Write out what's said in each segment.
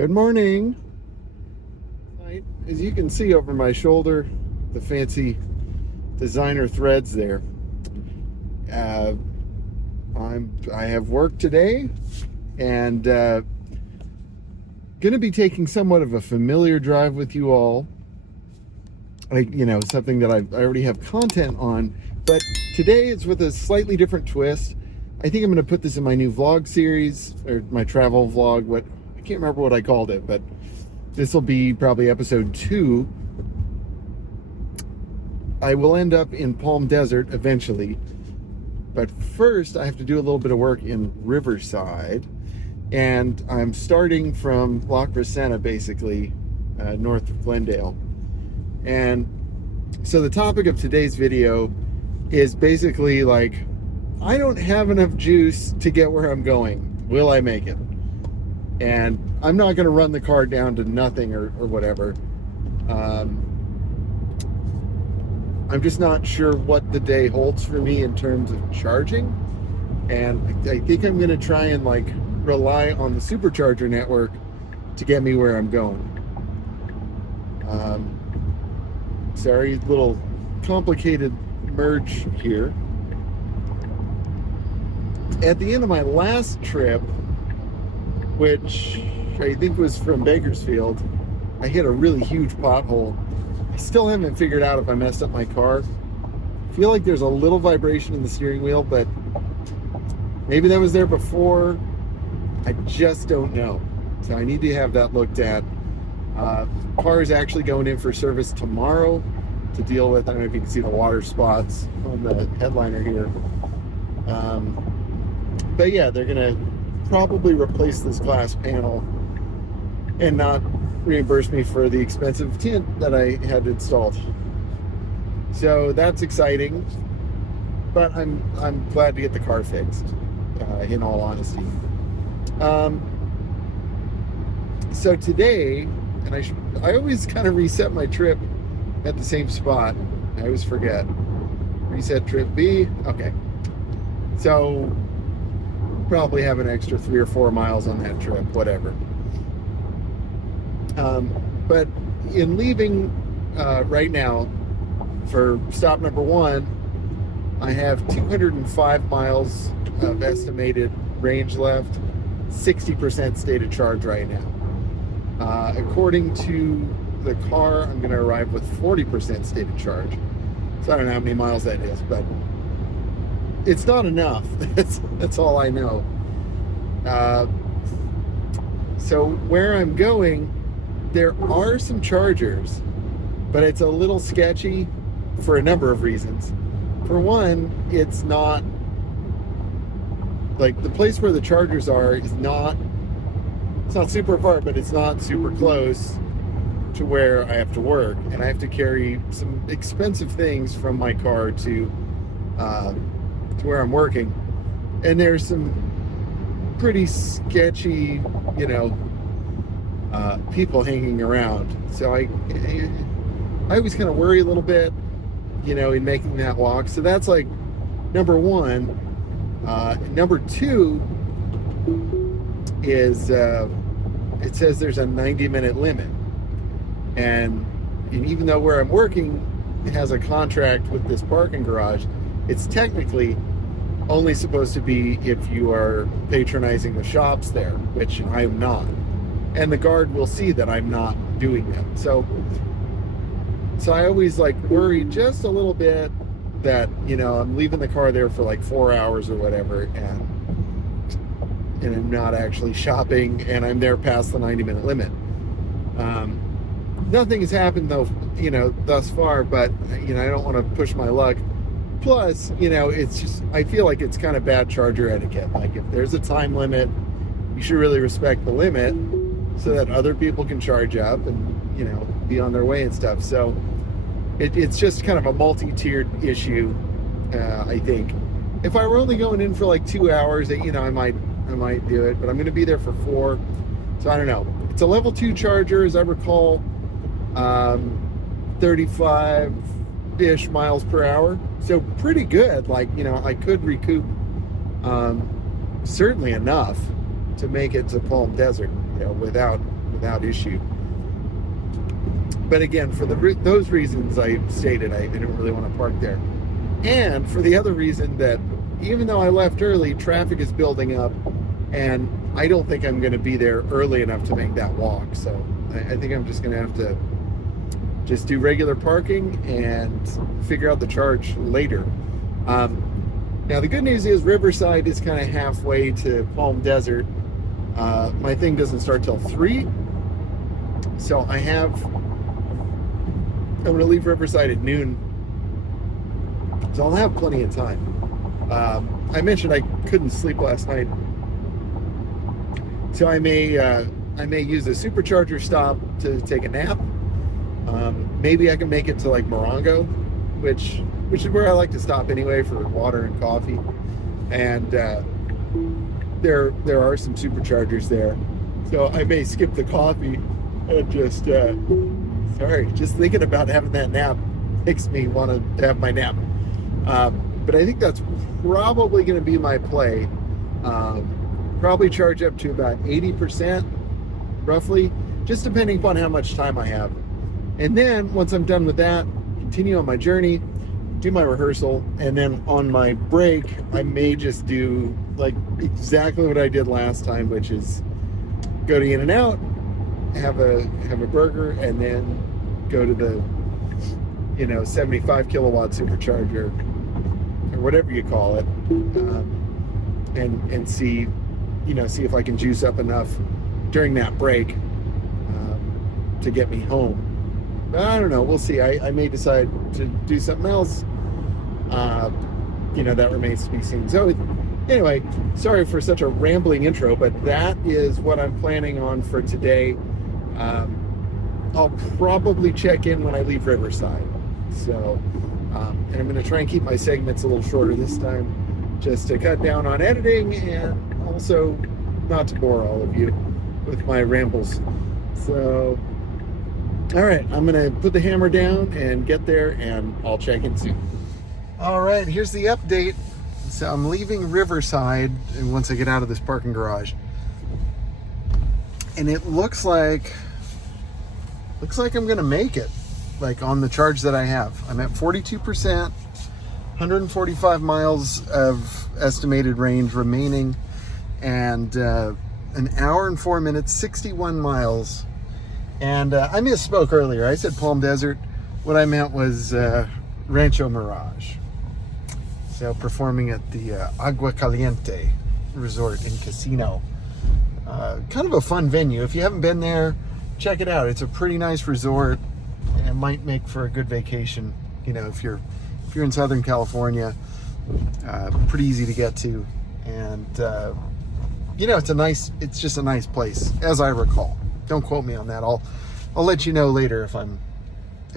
Good morning. As you can see over my shoulder, the fancy designer threads there. I have work today, and going to be taking somewhat of a familiar drive with you all. Something that I already have content on, but today it's with a slightly different twist. I think I'm going to put this in my new vlog series, or my travel vlog. I can't remember what I called it, but this will be probably episode 2. I will end up in Palm Desert eventually, but first I have to do a little bit of work in Riverside, and I'm starting from Crescenta, basically north of Glendale. And so the topic of today's video is basically like, I don't have enough juice to get where I'm going. Will I make it? And I'm not going to run the car down to nothing or whatever. I'm just not sure what the day holds for me in terms of charging. And I think I'm going to try and rely on the supercharger network to get me where I'm going. Sorry, little complicated merge here. At the end of my last trip, which I think was from Bakersfield, I hit a really huge pothole. I still haven't figured out if I messed up my car. I feel like there's a little vibration in the steering wheel, but maybe that was there before. I just don't know. So I need to have that looked at. Car is actually going in for service tomorrow to deal with. I don't know if you can see the water spots on the headliner here. But yeah, they're gonna probably replace this glass panel and not reimburse me for the expensive tint that I had installed. So that's exciting, but I'm glad to get the car fixed, in all honesty. So today, and I always kind of reset my trip at the same spot. I always forget. Reset trip B. Okay. So probably have an extra 3 or 4 miles on that trip, whatever. But in leaving right now for stop number 1, I have 205 miles of estimated range left, 60% state of charge right now. According to the car, I'm going to arrive with 40% state of charge. So I don't know how many miles that is, but it's not enough. That's all I know. So where I'm going, there are some chargers, but it's a little sketchy for a number of reasons. For one, it's not like the place where the chargers are is not, it's not super far, but it's not super close to where I have to work, and I have to carry some expensive things from my car to where I'm working. And there's some pretty sketchy, people hanging around. So I always kind of worry a little bit, in making that walk. So that's number 1. Number 2 is it says there's a 90-minute limit. And even though where I'm working has a contract with this parking garage, it's technically only supposed to be if you are patronizing the shops there, which I'm not. And the guard will see that I'm not doing that. So I always worry just a little bit that, I'm leaving the car there for 4 hours or whatever, and I'm not actually shopping, and I'm there past the 90-minute limit. Nothing has happened though, thus far, but I don't want to push my luck. Plus, it's just, I feel like it's kind of bad charger etiquette. If there's a time limit, you should really respect the limit so that other people can charge up and, be on their way and stuff. So it's just kind of a multi-tiered issue, I think. If I were only going in for 2 hours, I might do it, but I'm going to be there for 4. So I don't know. It's a level 2 charger, as I recall, 35-ish miles per hour. So pretty good. I could recoup certainly enough to make it to Palm Desert, without without issue. But again, for those reasons I stated, I didn't really want to park there. And for the other reason that even though I left early, traffic is building up, and I don't think I'm going to be there early enough to make that walk. So I think I'm just going to have to just do regular parking and figure out the charge later. Now the good news is Riverside is kind of halfway to Palm Desert. My thing doesn't start till 3, so I'm going to leave Riverside at noon, so I'll have plenty of time. I mentioned I couldn't sleep last night, so I may use a supercharger stop to take a nap. Maybe I can make it to like Morongo, which is where I like to stop anyway for water and coffee. And there are some superchargers there, so I may skip the coffee and just just thinking about having that nap makes me want to have my nap. But I think that's probably going to be my play. Probably charge up to about 80% roughly, just depending upon how much time I have. And then once I'm done with that, continue on my journey, do my rehearsal, and then on my break, I may just do like exactly what I did last time, which is go to In-N-Out, have a burger, and then go to the 75 kilowatt supercharger or whatever you call it, and see if I can juice up enough during that break to get me home. But I don't know. We'll see. I may decide to do something else. That remains to be seen. So anyway, sorry for such a rambling intro, but that is what I'm planning on for today. I'll probably check in when I leave Riverside. So, and I'm going to try and keep my segments a little shorter this time, just to cut down on editing and also not to bore all of you with my rambles. So, all right, I'm going to put the hammer down and get there, and I'll check in soon. All right, here's the update. So I'm leaving Riverside, and once I get out of this parking garage, and it looks like I'm going to make it, like on the charge that I have. I'm at 42%, 145 miles of estimated range remaining, and an hour and 4 minutes, 61 miles. And I misspoke earlier. I said Palm Desert. What I meant was Rancho Mirage. So performing at the Agua Caliente Resort and Casino. Kind of a fun venue. If you haven't been there, check it out. It's a pretty nice resort, and it might make for a good vacation. If you're in Southern California, pretty easy to get to, and it's just a nice place, as I recall. Don't quote me on that. I'll let you know later if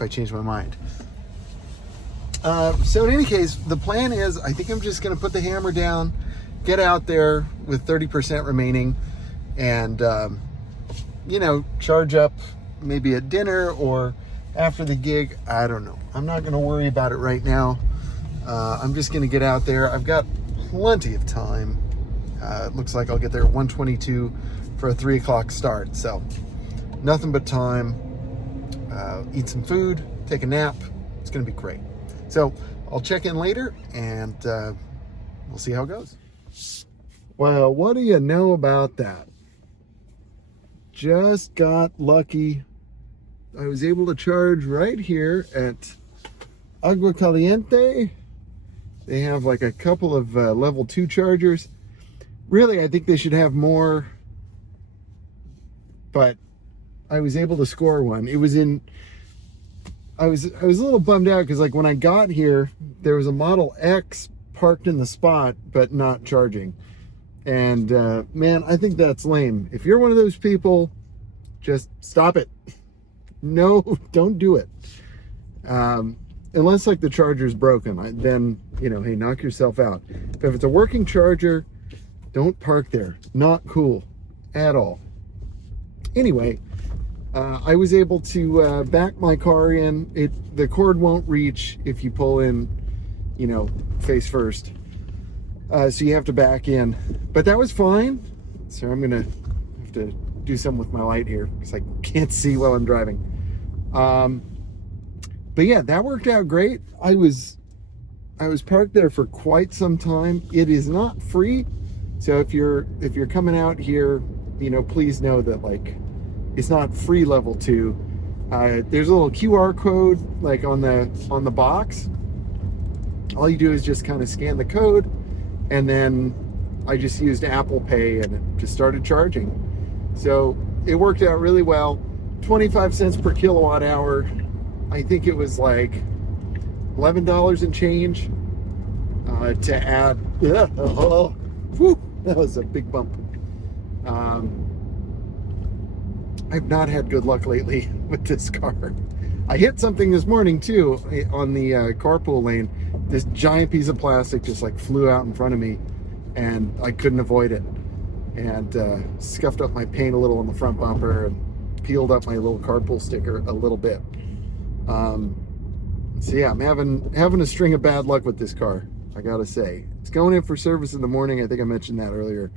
I change my mind. So in any case, the plan is I think I'm just going to put the hammer down, get out there with 30% remaining, and charge up maybe at dinner or after the gig. I don't know. I'm not going to worry about it right now. I'm just going to get out there. I've got plenty of time. It looks like I'll get there at 1:22 for a 3 o'clock start. So nothing but time. Eat some food, take a nap. It's going to be great. So I'll check in later, and we'll see how it goes. Well, what do you know about that? Just got lucky. I was able to charge right here at Agua Caliente. They have like a couple of level 2 chargers. Really, I think they should have more, but I was able to score one. It was in, I was a little bummed out because like when I got here, there was a Model X parked in the spot, but not charging. And man, I think that's lame. If you're one of those people, just stop it. No, don't do it. Unless like the charger's broken, then, hey, knock yourself out. But if it's a working charger, don't park there. Not cool at all. Anyway, I was able to back my car in. The cord won't reach if you pull in, face first. So you have to back in. But that was fine. So I'm gonna have to do something with my light here because I can't see while I'm driving. But yeah, that worked out great. I was parked there for quite some time. It is not free, so if you're coming out here, you know, please know that like it's not free level 2. There's a little QR code like on the box. All you do is just kind of scan the code, and then I just used Apple Pay and it just started charging. So it worked out really well. 25 cents per kilowatt hour. I think it was like $11 and change to add. Whew, that was a big bump. I've not had good luck lately with this car. I hit something this morning too on the carpool lane. This giant piece of plastic just like flew out in front of me, and I couldn't avoid it, and scuffed up my paint a little on the front bumper and peeled up my little carpool sticker a little bit. So yeah, I'm having a string of bad luck with this car, I gotta say. It's going in for service in the morning. I think I mentioned that earlier.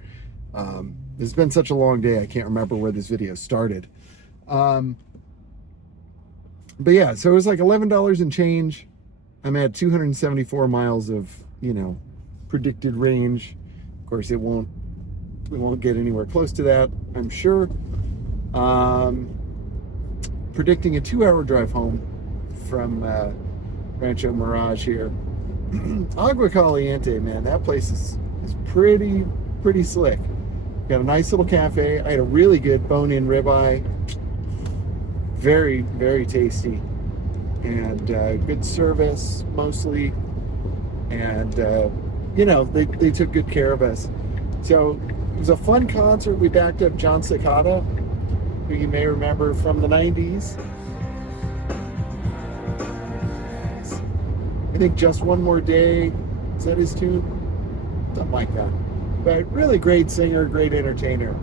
It's been such a long day, I can't remember where this video started. But yeah, so it was like $11 and change. I'm at 274 miles of, you know, predicted range. Of course, we won't get anywhere close to that, I'm sure. Predicting a 2-hour drive home from Rancho Mirage here. Agua Caliente, man, that place is pretty slick. Got a nice little cafe. I had a really good bone-in ribeye. Very, very tasty. And good service, mostly. And, you know, they took good care of us. So it was a fun concert. We backed up John Cicada, who you may remember from the 90s. I think Just One More Day, is that his tune? Something like that. But really great singer, great entertainer.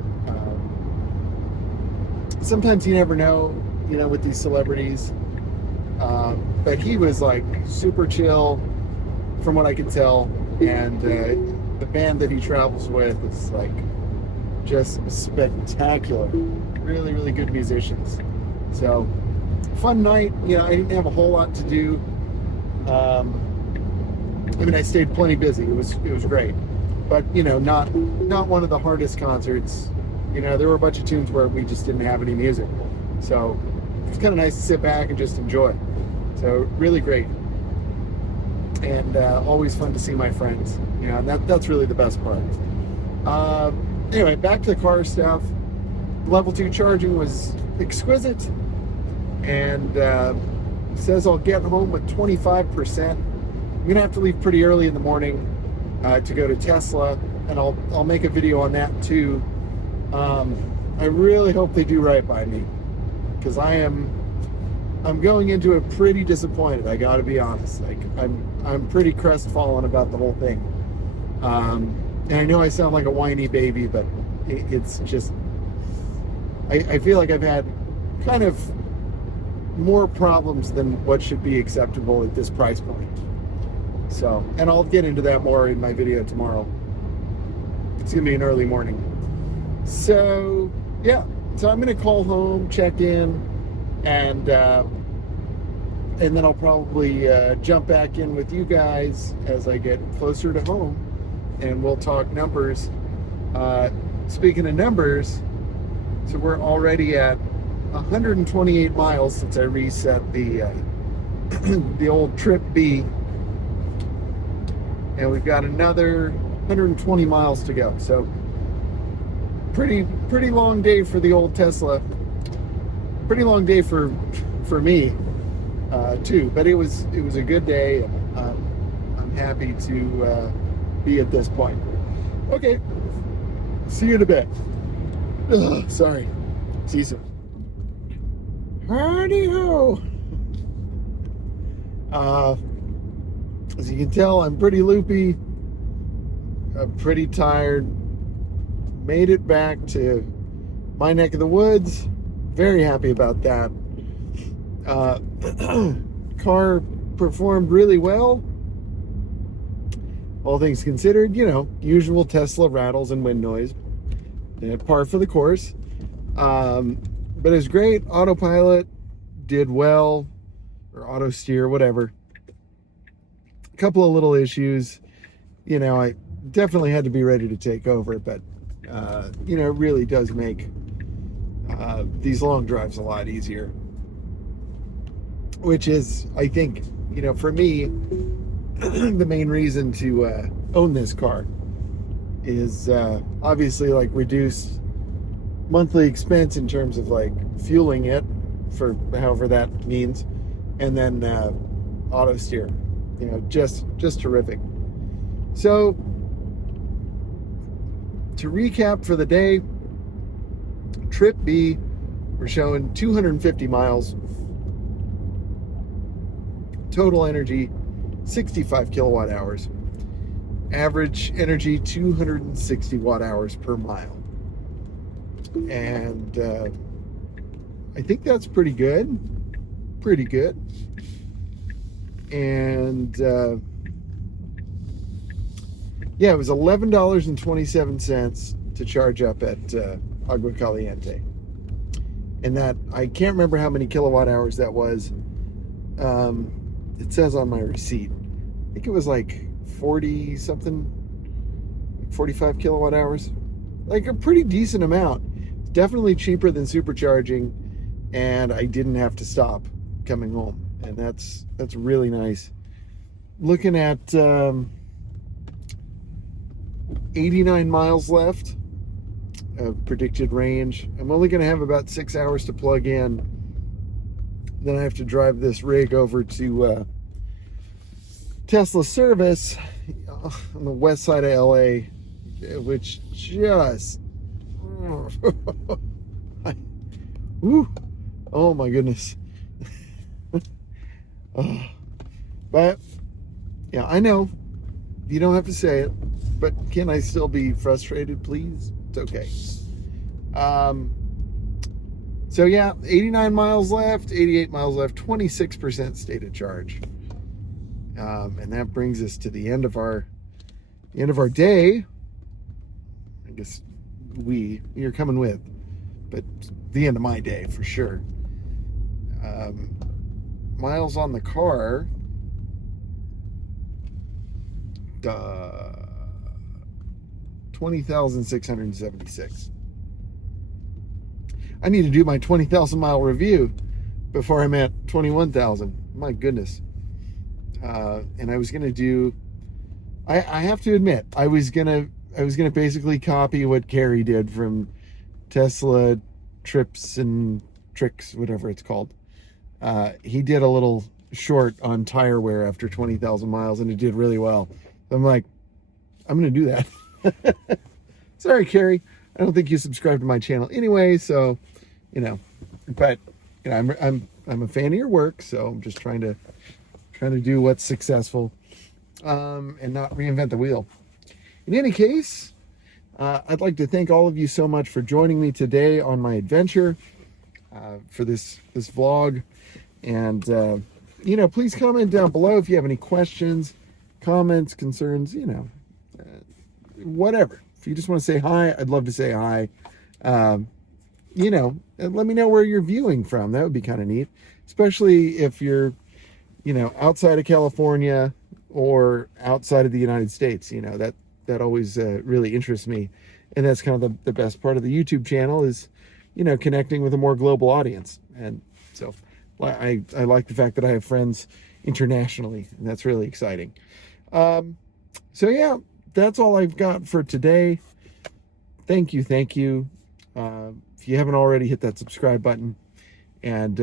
Sometimes you never know, you know, with these celebrities. But he was like super chill, from what I could tell. And the band that he travels with is like just spectacular. Really, really good musicians. So fun night. You know, I didn't have a whole lot to do. I mean, I stayed plenty busy. It was great, but you know, not one of the hardest concerts. You know, there were a bunch of tunes where we just didn't have any music, so it was kind of nice to sit back and just enjoy. So really great, and always fun to see my friends. You know, and that's really the best part. Anyway, back to the car stuff. Level 2 charging was exquisite, and says I'll get home with 25%. I'm gonna have to leave pretty early in the morning to go to Tesla, and I'll make a video on that too. I really hope they do right by me, because I'm going into it pretty disappointed. I gotta be honest. Like I'm pretty crestfallen about the whole thing. And I know I sound like a whiny baby, but it's just I feel like I've had kind of more problems than what should be acceptable at this price point. So, and I'll get into that more in my video tomorrow. It's gonna be an early morning. So yeah, so I'm gonna call home, check in, and then I'll probably jump back in with you guys as I get closer to home, and we'll talk numbers. Speaking of numbers, so we're already at 128 miles since I reset the the old Trip B, and we've got another 120 miles to go. So pretty long day for the old Tesla. Pretty long day for me too. But it was a good day. I'm happy to be at this point. Okay, see you in a bit. Ugh, sorry. See you soon. Howdy ho. As you can tell, I'm pretty loopy. I'm pretty tired. Made it back to my neck of the woods. Very happy about that. Car performed really well. All things considered, you know, usual Tesla rattles and wind noise. Par for the course. But it was great. Autopilot did well, or auto steer, whatever. A couple of little issues. I definitely had to be ready to take over, but it really does make these long drives a lot easier. Which is, I think, for me, the main reason to own this car is obviously like reduce monthly expense in terms of like fueling it for however that means, and then auto steer, just terrific. So to recap for the day, trip B, we're showing 250 miles, total energy 65 kilowatt hours, average energy 260 watt hours per mile. And I think that's pretty good. And it was $11.27 to charge up at Agua Caliente. And that, I can't remember how many kilowatt hours that was. It says on my receipt, I think it was like 40 something, 45 kilowatt hours, like a pretty decent amount. Definitely cheaper than supercharging, and I didn't have to stop coming home, and that's really nice. Looking at 89 miles left of predicted range. I'm only going to have about 6 hours to plug in. Then I have to drive this rig over to Tesla service on the west side of LA, which just oh my goodness. But yeah, I know you don't have to say it, but can I still be frustrated, please? It's okay. So yeah, 89 miles left, 88 miles left, 26% state of charge. And that brings us to the end of our day. I guess you're coming with, but the end of my day for sure. Miles on the car, 20,676. I need to do my 20,000 mile review before I'm at 21,000. My goodness. And I was gonna do. I have to admit, I was gonna basically copy what Carrie did from Tesla Trips and Tricks, whatever it's called. He did a little short on tire wear after 20,000 miles, and it did really well. I'm like, I'm gonna do that. Sorry, Carrie. I don't think you subscribe to my channel anyway, so but I'm a fan of your work, so I'm just trying to do what's successful, and not reinvent the wheel. In any case, I'd like to thank all of you so much for joining me today on my adventure, for this vlog, and please comment down below if you have any questions, comments, concerns, whatever. If you just want to say hi, I'd love to say hi. And let me know where you're viewing from. That would be kind of neat, especially if you're, outside of California or outside of the United States. That always really interests me. And that's kind of the best part of the YouTube channel is, connecting with a more global audience. And so I like the fact that I have friends internationally, and that's really exciting. So yeah, that's all I've got for today. Thank you. If you haven't already, hit that subscribe button and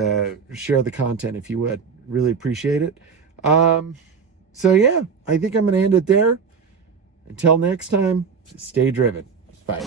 share the content if you would. Really appreciate it. So yeah, I think I'm going to end it there. Until next time, stay driven. Bye.